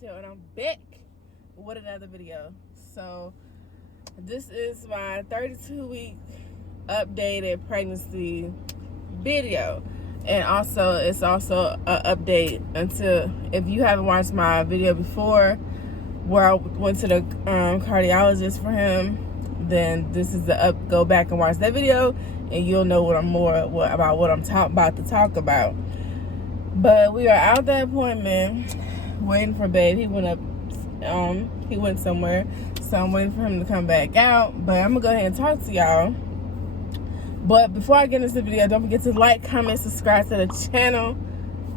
Michelle, and I'm back with another video. So this is my 32-week updated pregnancy video, and also it's also an update until, if you haven't watched my video before where I went to the cardiologist for him, then this is the go back and watch that video and you'll know what I'm about to talk about. But we are out the appointment waiting for babe. He went somewhere, so I'm waiting for him to come back out. But I'm gonna go ahead and talk to y'all. But before I get into the video, don't forget to like, comment, subscribe to the channel,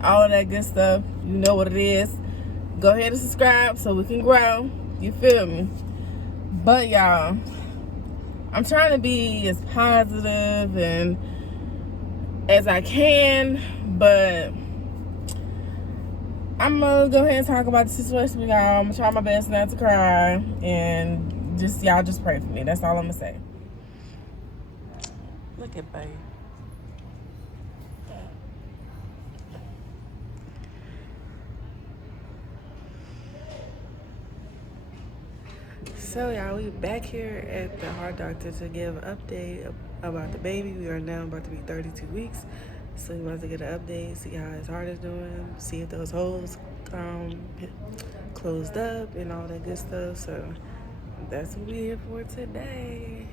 all of that good stuff. You know what it is. Go ahead and subscribe so we can grow. You feel me? But y'all, I'm trying to be as positive and as I can, but I'm gonna go ahead and talk about the situation with y'all. I'm gonna try my best not to cry, and y'all just pray for me. That's all I'm gonna say. Look at babe. So y'all, we back here at the heart doctor to give an update about the baby. We are now about to be 32 weeks. So we about to get an update, see how his heart is doing, see if those holes closed up and all that good stuff. So that's what we're here for today.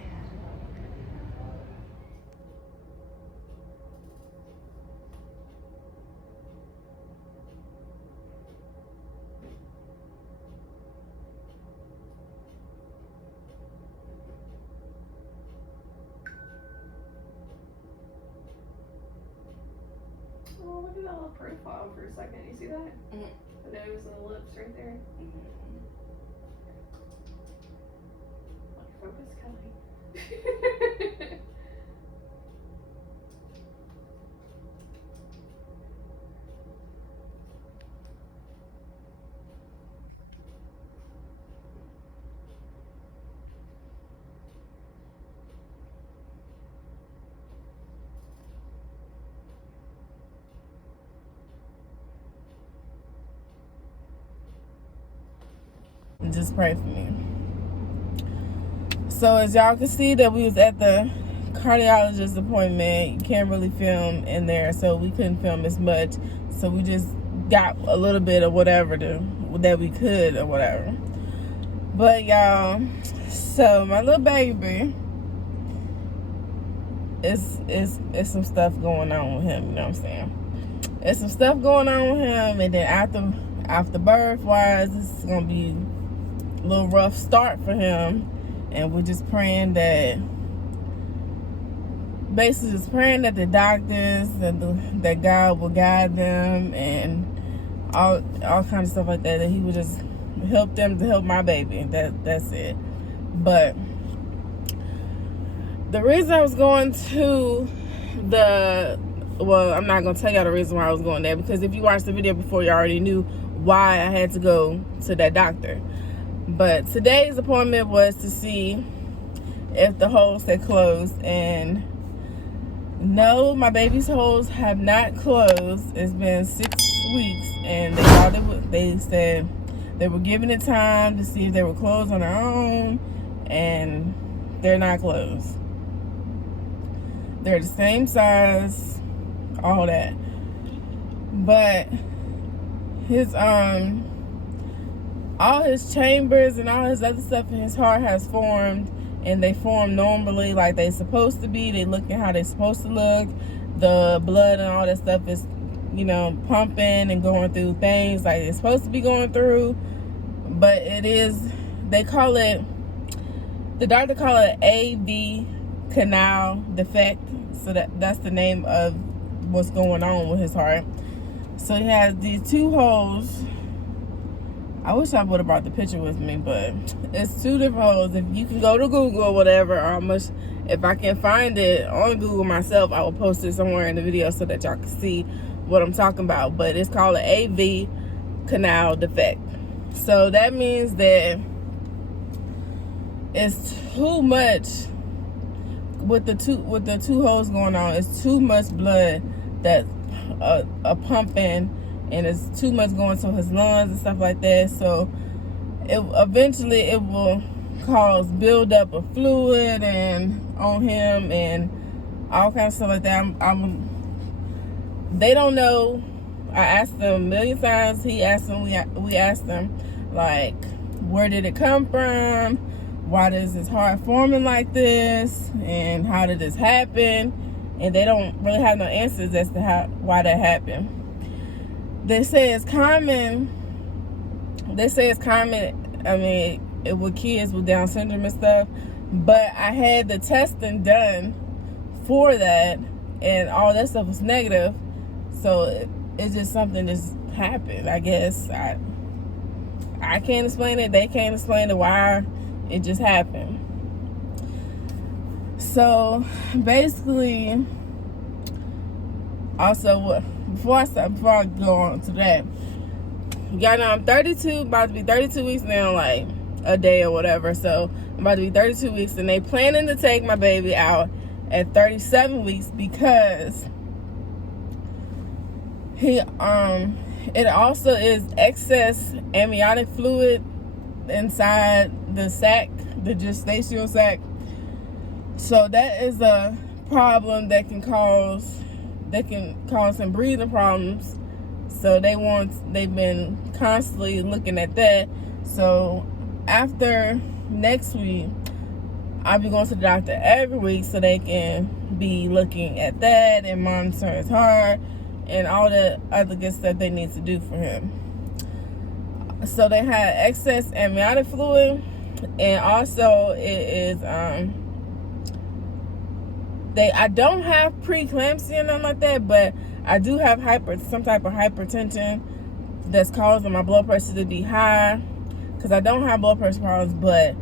Oh, look at that little profile for a second. You see that? Mm-hmm. The nose and the lips right there. Mm-hmm. Like, focus, Kelly. Just pray for me. So as y'all can see that we was at the cardiologist appointment. You can't really film in there, so we couldn't film as much. So we just got a little bit of whatever that we could or whatever. But y'all, so my little baby, it's some stuff going on with him. You know what I'm saying? There's some stuff going on with him, and then after birth wise, this is gonna be a little rough start for him, and we're just praying that, basically just praying that the doctors and that God will guide them and all kinds of stuff like that he would just help them to help my baby. That's it. But the reason I was going to I'm not gonna tell y'all the reason why I was going there, because if you watched the video before, you already knew why I had to go to that doctor. But today's appointment was to see if the holes had closed, and no, my baby's holes have not closed. It's been 6 weeks, and they said they were giving it time to see if they were closed on their own, and they're not closed. They're the same size, all that. But his all his chambers and all his other stuff in his heart has formed, and they form normally like they're supposed to be. They looking how they're supposed to look. The blood and all that stuff is, pumping and going through things like it's supposed to be going through. But the doctor call it AV canal defect. So that's the name of what's going on with his heart. So he has these two holes. I wish I would have brought the picture with me, but it's two different holes. If you can go to Google or whatever, if I can find it on Google myself, I will post it somewhere in the video so that y'all can see what I'm talking about. But it's called an AV canal defect. So that means that it's too much with the two holes going on. It's too much blood that pumping and it's too much going to his lungs and stuff like that. So eventually it will cause buildup of fluid and on him and all kinds of stuff like that. They don't know. I asked them a million times. He asked them. We asked them, like, where did it come from? Why is his heart forming like this? And how did this happen? And they don't really have no answers as to why that happened. They say it's common. I mean, with kids with Down syndrome and stuff. But I had the testing done for that, and all that stuff was negative. So it's just something just happened, I guess. I can't explain it. They can't explain it why. It just happened. So basically, also, before I go on to that, y'all know I'm 32, about to be 32 weeks now, like a day or whatever. So I'm about to be 32 weeks, and they planning to take my baby out at 37 weeks because it also is excess amniotic fluid inside the sac, the gestational sac. So that is a problem that can cause some breathing problems. So they've been constantly looking at that. So after next week, I'll be going to the doctor every week so they can be looking at that and monitor his heart and all the other good stuff they need to do for him. So they had excess amniotic fluid, and also it is I don't have preeclampsia and nothing like that, but I do have some type of hypertension that's causing my blood pressure to be high, because I don't have blood pressure problems. But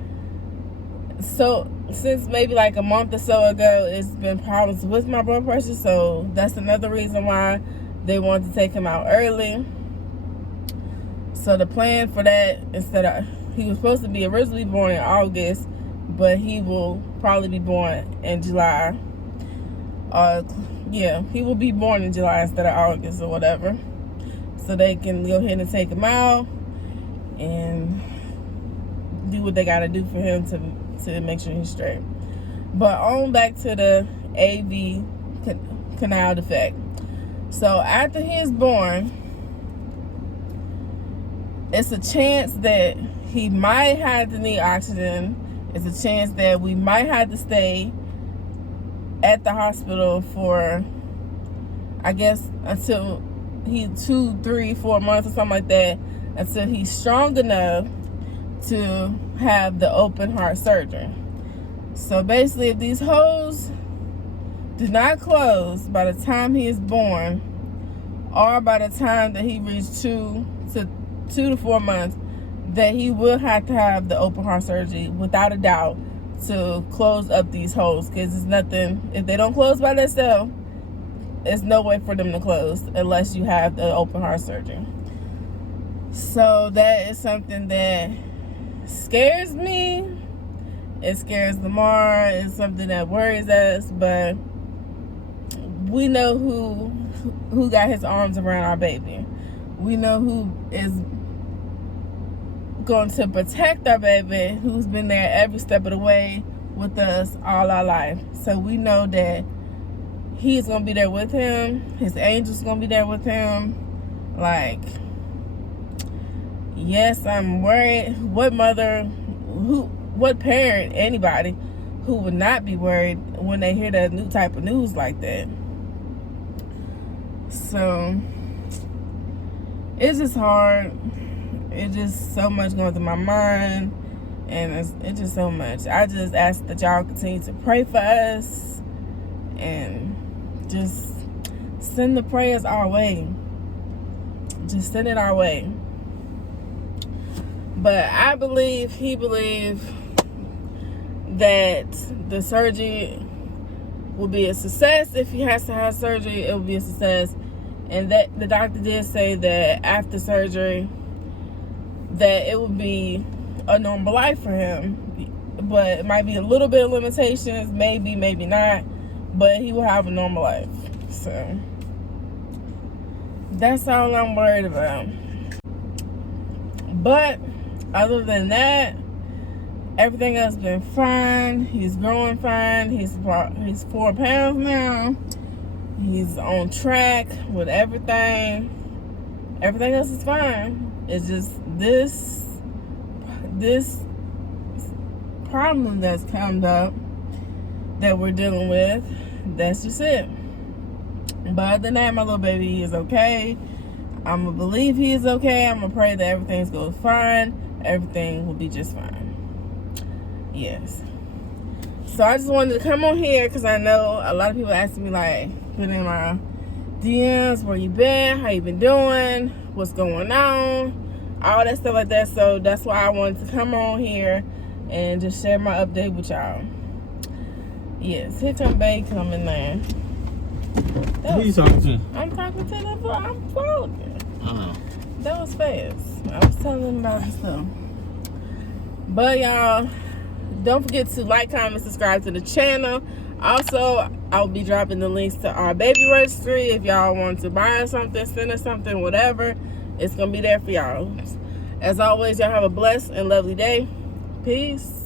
so since maybe like a month or so ago, it's been problems with my blood pressure. So that's another reason why they wanted to take him out early. So the plan for that, he was supposed to be originally born in August, but he will probably be born in July. He will be born in July instead of August or whatever. So they can go ahead and take him out and do what they got to do for him to make sure he's straight. But on back to the AV canal defect. So after he is born, it's a chance that he might have to need oxygen. It's a chance that we might have to stay at the hospital for, I guess, until he's 2, 3, 4 months or something like that, until he's strong enough to have the open heart surgery. So basically, if these holes do not close by the time he is born, or by the time that he reaches 2 to 4 months, that he will have to have the open heart surgery without a doubt to close up these holes, because it's nothing, if they don't close by themselves, there's no way for them to close unless you have the open heart surgery. So that is something that scares me. It scares Lamar. It's something that worries us, but we know who got his arms around our baby. We know who is going to protect our baby, who's been there every step of the way with us all our life. So we know that he's going to be there with him. His angel's going to be there with him. Like, yes, I'm worried. What parent, anybody, who would not be worried when they hear that new type of news like that? So it's just hard. It's just so much going through my mind, and it's just so much. I just ask that y'all continue to pray for us and just send the prayers our way. Just send it our way. But he believes that the surgery will be a success. If he has to have surgery, it will be a success. And that the doctor did say that after surgery, that it will be a normal life for him. But it might be a little bit of limitations, maybe not, but he will have a normal life. So That's all I'm worried about. But other than that, everything else been fine. He's growing fine. He's 4 pounds now. He's on track with everything. Everything else is fine. It's just this problem that's come up that we're dealing with. That's just it. But other than that, my little baby is okay. I'm gonna believe he is okay. I'm gonna pray that everything's goes fine. Everything will be just fine. Yes. So I just wanted to come on here because I know a lot of people asking me, like, put in my DMs, where you been, how you been doing, what's going on, all that stuff like that. So that's why I wanted to come on here and just share my update with y'all. Yes, here come Bae coming there. Who you talking to? I'm talking to the phone. I'm vlogging. Oh. That was fast. I was telling them about the stuff. But y'all, don't forget to like, comment, subscribe to the channel. Also, I'll be dropping the links to our baby registry. If y'all want to buy us something, send us something, whatever, it's gonna be there for y'all. As always, y'all have a blessed and lovely day. Peace.